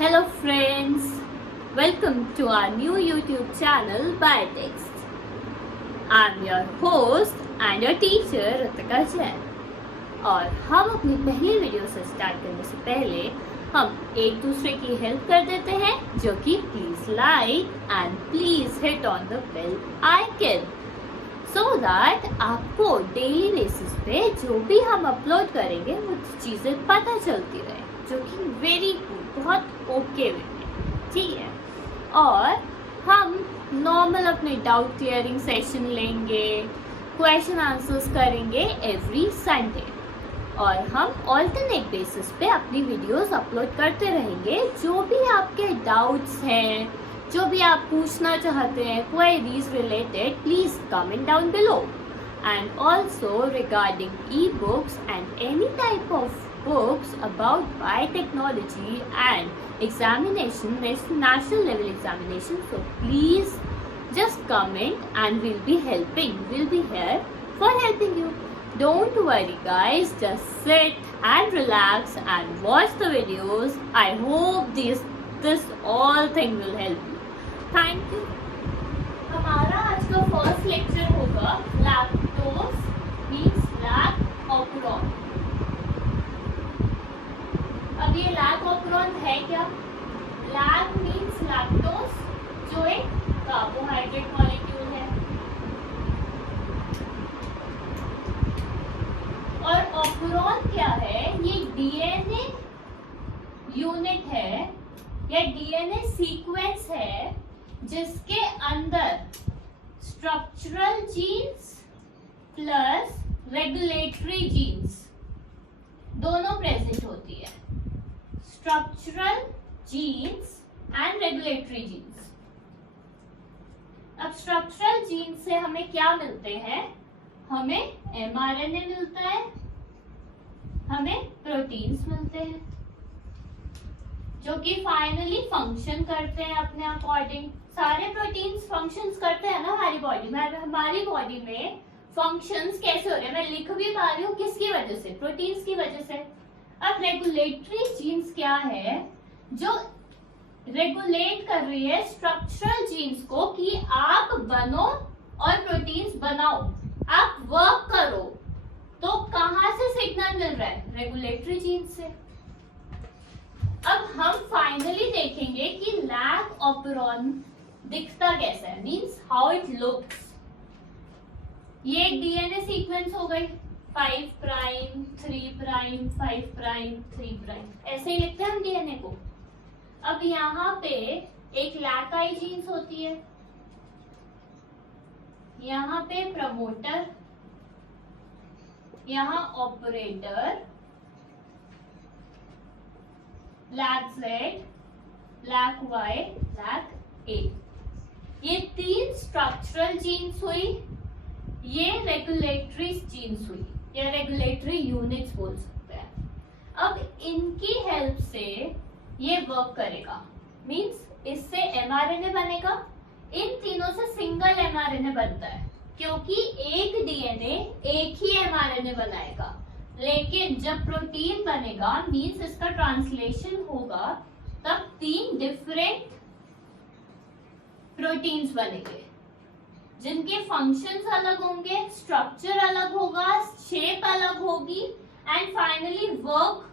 Hello friends, welcome to our new YouTube channel Biotext. I'm your host and your teacher Ritika Jain. और हम अपनी पहली video से start करने से पहले हम एक दूसरे की हेल्प कर देते हैं, जो कि please like and please hit on the bell icon so that आपको डेली बेसिस पे जो भी हम अपलोड करेंगे वो चीजें पता चलती रहे, जो कि वेरी गुड, बहुत ओके वे में, ठीक है। और हम नॉर्मल अपने डाउट क्लियरिंग सेशन लेंगे, क्वेश्चन आंसर्स करेंगे एवरी संडे, और हम ऑल्टरनेट बेसिस पे अपनी वीडियोस अपलोड करते रहेंगे। जो भी आपके डाउट्स हैं, जो भी आप पूछना चाहते हैं, queries related, please comment down below. And also regarding e books and any type of books about biotechnology and examination, national level examination, so please just comment and we'll be here for helping you. Don't worry guys, just sit and relax and watch the videos. I hope this all thing will help you. Thank you. हमारा आज का first lecture होगा lactose means lac operon. अब ये lac operon है क्या? Lack means lactose, जो एक कार्बोहाइड्रेट मॉलिक्यूल है, और ऑपरॉन क्या है? ये डीएनए यूनिट है या डीएनए सीक्वेंस है जिसके अंदर structural genes plus regulatory genes दोनों प्रेजेंट होती है। Structural genes and regulatory genes. अब स्ट्रक्चरल जीन्स से हमें क्या मिलते हैं? हमें एमआरएनए मिलता है, हमें प्रोटीन्स मिलते हैं, जो कि फाइनली फंक्शन करते हैं अपने अकॉर्डिंग। सारे प्रोटीन्स फंक्शंस करते हैं ना हमारी बॉडी में। हमारी बॉडी में फंक्शंस कैसे हो रहे हैं? मैं लिख भी पा रही हूँ, किसकी वजह से? प्रोटीन्स की वजह से। अब रेगुलेटरी जीन्स क्या है? जो रेगुलेट कर रही है स्ट्रक्चरल जीन्स को कि आप बनो और प्रोटीन्स बनाओ, आप वर्क करो। तो कहां से सिग्नल मिल रहा है? रेगुलेटरी जीन्स से। अब हम फाइनली देखेंगे कि लैक ऑपरॉन दिखता कैसा है, मींस हाउ इट लुक्स। ये एक डीएनए सीक्वेंस हो गई, 5 प्राइम 3 प्राइम 5 प्राइम 3 प्राइम, ऐसे ही लिखते हैं हम डीएनए को। अब यहाँ पे एक लैकाई जीन्स होती है, यहाँ पे प्रमोटर, यहाँ operator, lac Z, lac Y, lac A। ये 3 स्ट्रक्चरल जीन्स हुई, ये रेगुलेटरी जीन्स हुई या रेगुलेटरी यूनिट्स बोल सकते हैं। अब इनकी हेल्प से ये वर्क करेगा, मींस इससे एमआरएनए बनेगा। इन तीनों से सिंगल एमआरएनए बनता है, क्योंकि एक डीएनए एक ही एमआरएनए बनाएगा। लेकिन जब प्रोटीन बनेगा, मींस इसका ट्रांसलेशन होगा, तब 3 डिफरेंट प्रोटीन्स बनेंगे, जिनके फंक्शंस अलग होंगे, स्ट्रक्चर अलग होगा, शेप अलग होगी, एंड फाइनली वर्क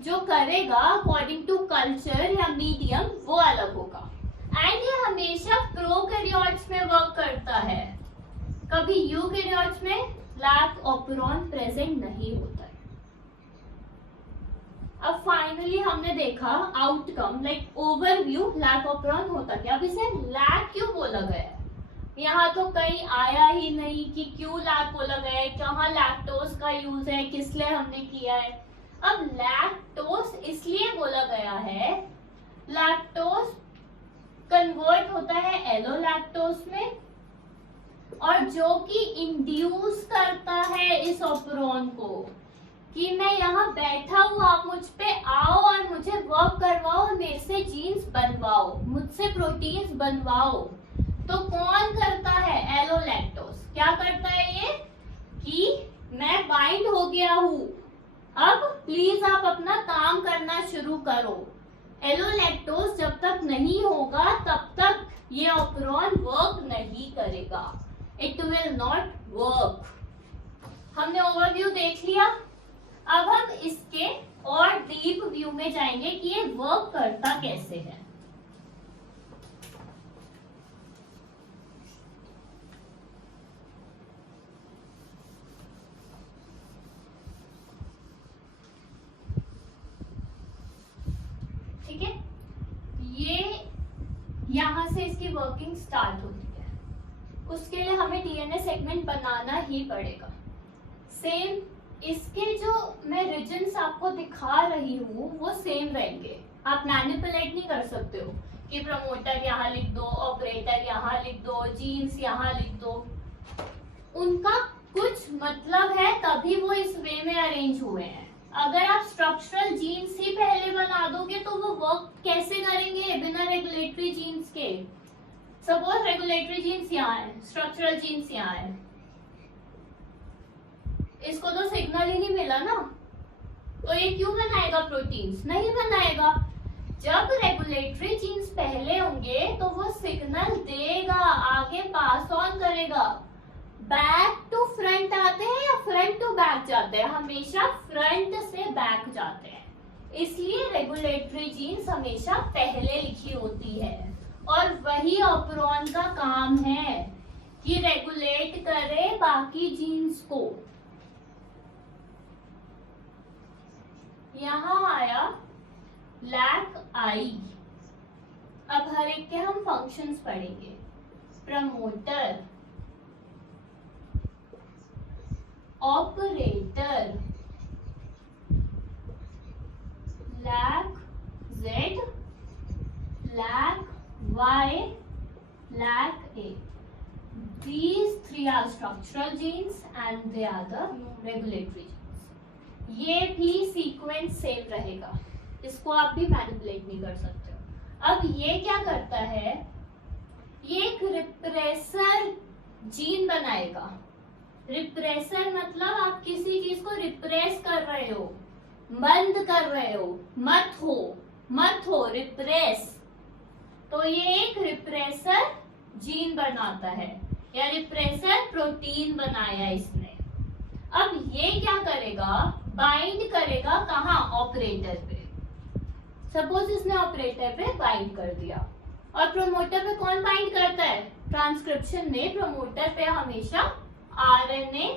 जो करेगा अकॉर्डिंग टू कल्चर या मीडियम वो अलग होगा। एंड ये हमेशा प्रोकैरियोट्स में वर्क करता है, कभी यूकैरियोट्स में लैक ऑपरॉन प्रेजेंट नहीं होता है। अब फाइनली हमने देखा outcome, like overview, lac operon होता क्या। अब इसे लैक क्यों बोला गया है? यहाँ तो कहीं आया ही नहीं कि क्यों लैक बोला गया है, कहाँ लैक्टोज का यूज है, किस लिए हमने किया है। अब लैक्टोज इसलिए बोला गया है, लैक्टोज कन्वर्ट होता है एलोलैक्टोज में, और जो कि इंड्यूस करता है इस ऑपरॉन को कि मैं यहाँ बैठा हूँ, आप मुझ पे आओ और मुझे वर्क करवाओ, मेरे से जीन्स बनवाओ, मुझसे प्रोटीन्स बनवाओ। तो कौन करता है? एलोलैक्टोज। क्या करता है ये? कि मैं बाइंड हो गया हूं, अब प्लीज आप अपना काम करना शुरू करो। एलोलैक्टोज जब तक नहीं होगा तब तक ये ऑपरॉन वर्क नहीं करेगा, इट विल नॉट वर्क। हमने ओवरव्यू देख लिया, अब हम इसके और डीप व्यू में जाएंगे कि ये वर्क करता कैसे है। ठीक है, ये यहां से इसकी वर्किंग स्टार्ट होती है। उसके लिए हमें डीएनए सेगमेंट बनाना ही पड़ेगा। सेम इसके जो मैं रीजन्स आपको दिखा रही हूँ वो सेम रहेंगे। आप मैनिपुलेट नहीं कर सकते हो कि प्रमोटर यहाँ लिख दो, ऑपरेटर यहाँ लिख दो, जीन्स यहाँ लिख दो। उनका कुछ मतलब है, तभी वो इस वे में अरेंज हुए हैं। अगर आप स्ट्रक्चरल जीन्स ही पहले बना दोगे तो वो वर्क कैसे करेंगे बिना रेगुलेटरी जीन्स के। सपोज रेगुलेटरी जीन्स यहाँ है, स्ट्रक्चरल जीन्स यहाँ है, इसको तो सिग्नल ही नहीं मिला ना, तो ये क्यों बनाएगा प्रोटीन्स? नहीं बनाएगा। जब रेगुलेटरी जीन्स पहले होंगे तो वो सिग्नल देगा, आगे पास ऑन करेगा। बैक टू फ्रंट आते हैं या फ्रंट टू बैक जाते हैं? हमेशा फ्रंट से बैक जाते हैं, इसलिए रेगुलेटरी जीन्स हमेशा पहले लिखी होती है। और वही ऑपरॉन का काम है कि रेगुलेट करे बाकी जीन्स को। यहां आया लैक आई। अब हर एक के हम फंक्शंस पढ़ेंगे। Promoter, operator, lac Z, lac Y, lac A. These three are structural genes and they are the regulatory genes. ये भी सीक्वेंस सेम रहेगा, इसको आप भी मैनिपुलेट नहीं कर सकते हो। अब ये क्या करता है, ये एक रिप्रेसर जीन बनाएगा। रिप्रेसर मतलब आप किसी चीज को रिप्रेस कर रहे हो, बंद कर रहे हो, मत हो रिप्रेस। तो ये एक रिप्रेसर जीन बनाता है या रिप्रेसर प्रोटीन बनाया इसने। अब ये क्या करेगा, बाइंड करेगा कहाँ? ऑपरेटर पे। सपोज इसने ऑपरेटर पे बाइंड कर दिया। और प्रोमोटर पे कौन बाइंड करता है? ट्रांसक्रिप्शन में प्रोमोटर पे हमेशा RNA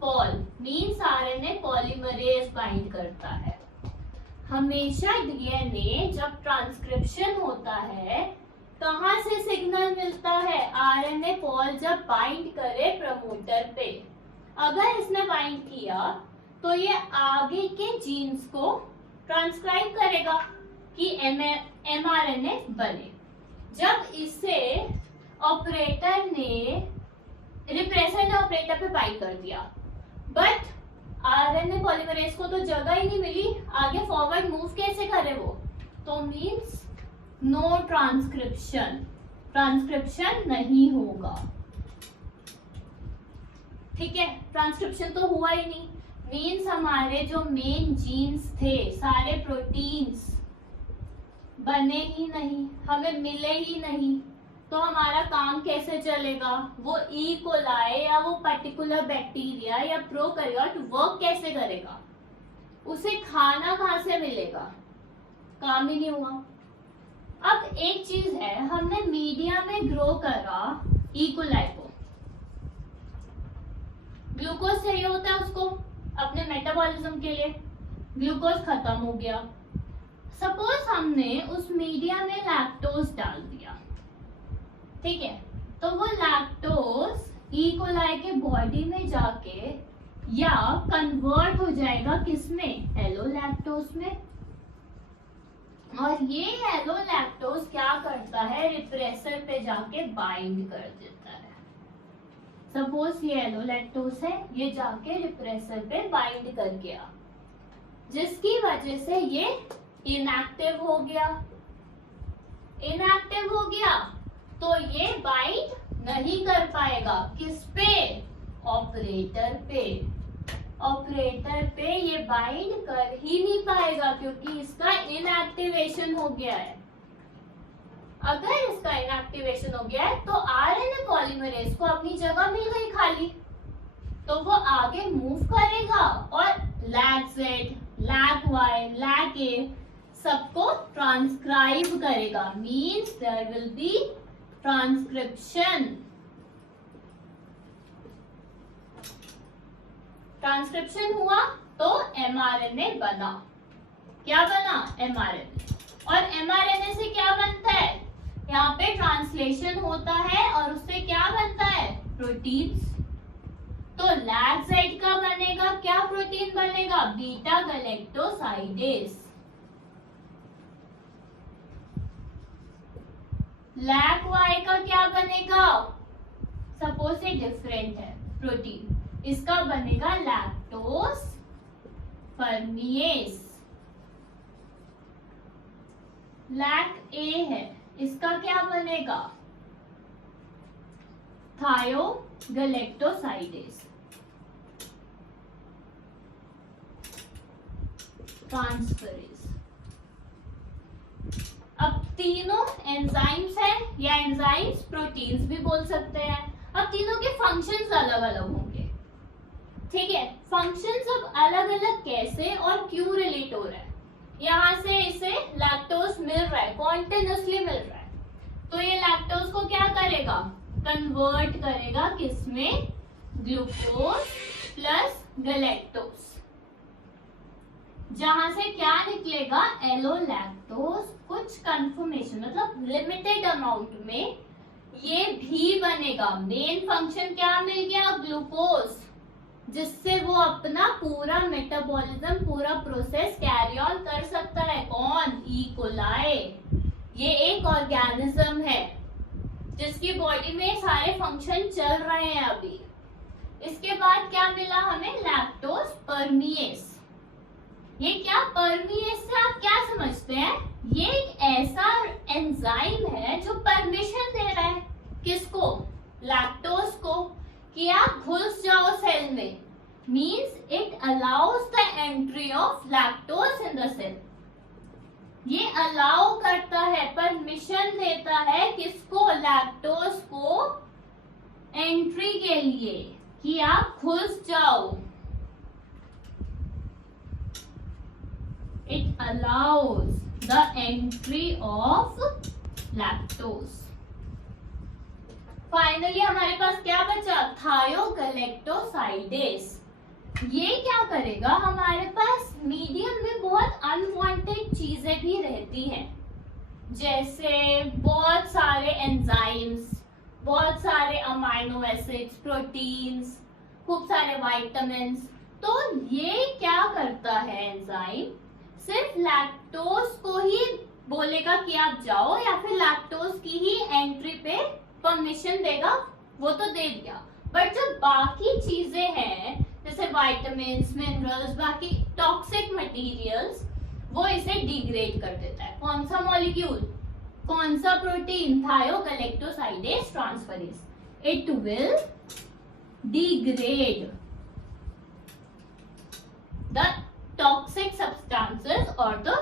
pol means RNA polymerase bind करता है। हमेशा डीएनए जब ट्रांसक्रिप्शन होता है कहाँ से सिग्नल मिलता है? आरएनए पॉल जब बाइंड करे प्रमोटर पे। अगर इसने बाइंड किया तो ये आगे के जीन्स को ट्रांसक्राइब करेगा कि एमआरएनए बने। जब इसे ऑपरेटर ने, रिप्रेसर ने ऑपरेटर पे बाइंड कर दिया, बट आरएनए पॉलीमरेज को तो जगह ही नहीं मिली, आगे फॉरवर्ड मूव कैसे करे वो? तो मींस नो ट्रांसक्रिप्शन, ट्रांसक्रिप्शन नहीं होगा। ठीक है, ट्रांसक्रिप्शन तो हुआ ही नहीं, मींस हमारे जो मेन जीन्स थे, सारे प्रोटीन्स बने ही नहीं, हमें मिले ही नहीं। तो हमारा काम कैसे चलेगा? वो ई कोलाई या वो पर्टिकुलर बैक्टीरिया या प्रोकैरियोट वर्क कैसे करेगा? उसे खाना कहाँ से मिलेगा? काम ही नहीं हुआ। अब एक चीज है, हमने मीडिया में ग्रो करा ई कोलाई को, ग्लूकोज चाहिए होता है उसको अपने मेटाबॉलिज्म के लिए, ग्लूकोज खत्म हो गया। सपोज हमने उस मीडिया में लैक्टोज डाल दिया, ठीक है, तो वो लैक्टोज ई कोलाई के बॉडी में जाके या कन्वर्ट हो जाएगा किसमें? एलोलैक्टोज में। और ये एलोलैक्टोज क्या करता है? रिप्रेसर पे जाके बाइंड कर देता है। सपोज ये एलोलैक्टोज है, ये जाके रिप्रेसर पे बाइंड कर गया, जिसकी वजह से ये इनएक्टिव हो गया। इनएक्टिव हो गया तो ये बाइंड नहीं कर पाएगा। किस पे? ऑपरेटर पे। ऑपरेटर पे ये बाइंड कर ही नहीं पाएगा क्योंकि इसका इनएक्टिवेशन हो गया है। अगर इसका इनएक्टिवेशन हो गया है तो आरएनए पॉलीमरेज को अपनी जगह मिल गई खाली, तो वो आगे मूव करेगा और lac Z, lac Y, lac A सबको ट्रांसक्राइब करेगा। Means there will be transcription. Transcription हुआ तो mRNA बना। क्या बना? mRNA। और mRNA से क्या बनता है? यहाँ पे ट्रांसलेशन होता है और उससे क्या बनता है? प्रोटीन्स। तो लैग Z का बनेगा क्या प्रोटीन बनेगा? Beta galactosidase. लैग Y का क्या बनेगा? सपोज ये डिफरेंट है प्रोटीन, इसका बनेगा लैक्टोज फर्मिएज। लैग A है, इसका क्या बनेगा? थायोगैलेक्टोसाइडेज। ट्रांसफरेज। अब तीनों एंजाइम्स हैं या एंजाइम्स प्रोटीन्स भी बोल सकते हैं। अब तीनों के फंक्शंस अलग अलग होंगे, ठीक है। फंक्शंस अब अलग अलग कैसे और क्यों रिलेट हो रहा है? यहाँ से इसे लैक्टोज मिल रहा है, कॉन्टिन्यूसली मिल रहा है, तो ये लैक्टोज को क्या करेगा? कन्वर्ट करेगा किसमें? Glucose plus galactose. जहां से क्या निकलेगा? एलोलैक्टोज। कुछ कंफर्मेशन मतलब लिमिटेड अमाउंट में ये भी बनेगा। मेन फंक्शन क्या मिल गया? ग्लूकोज, जिससे वो अपना पूरा मेटाबॉलिज्म, पूरा प्रोसेस कैरी ऑन कर सकता है। कौन? E coli. ये एक ऑर्गेनिज्म है जिसकी बॉडी में सारे फंक्शन चल रहे हैं अभी। इसके बाद क्या मिला हमें? लैक्टोज परमिएज। ये क्या? परमिएज से आप क्या समझते हैं? ये एक ऐसा एंजाइम है जो परमिशन दे रहा है किसको? लैक्टोज को, कि आप घुस जाओ सेल में। Means it allows the entry of lactose in the cell. ये अलाउ करता है, परमिशन देता है किसको? लैक्टोज को एंट्री के लिए, कि आप घुस जाओ। It allows the entry of lactose. Finally हमारे पास क्या बचा? थायोगैलेक्टोसाइडेज। ये क्या करेगा? हमारे पास मीडियम में बहुत अनवांटेड चीजें भी रहती हैं, जैसे बहुत सारे एंजाइम्स, बहुत सारे अमाइनो एसिड्स, प्रोटीन्स, खूब सारे विटामिन्स। तो ये क्या करता है एंजाइम? सिर्फ लैक्टोज को ही बोलेगा कि आप जाओ, या फिर लैक्टोज की ही एंट्री पे परमिशन देगा, वो तो दे दिया। बट जो बाकी चीजें हैं जैसे विटामिन्स, मिनरल्स, बाकी टॉक्सिक मटेरियल्स, वो इसे डिग्रेड कर देता है। कौन सा मॉलिक्यूल? कौन सा protein? Thiogalactosidase transferase. It will degrade the toxic substances or the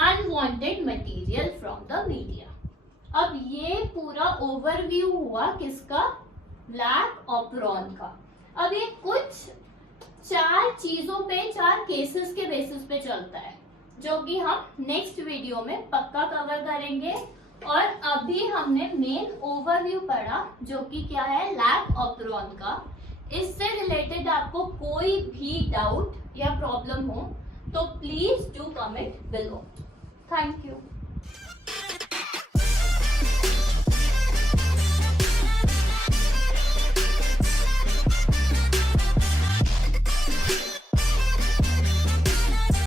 unwanted material from the media. अब ये पूरा ओवरव्यू हुआ किसका? लैग ऑपरॉन का। अब ये कुछ 4 चीजों पे, 4 केसेस के बेसिस पे चलता है, जो कि हम नेक्स्ट वीडियो में पक्का कवर करेंगे। और अभी हमने मेन ओवरव्यू पढ़ा, जो कि क्या है? लैग ऑपरॉन का। इससे रिलेटेड आपको कोई भी डाउट या प्रॉब्लम हो तो please do comment below. Thank you.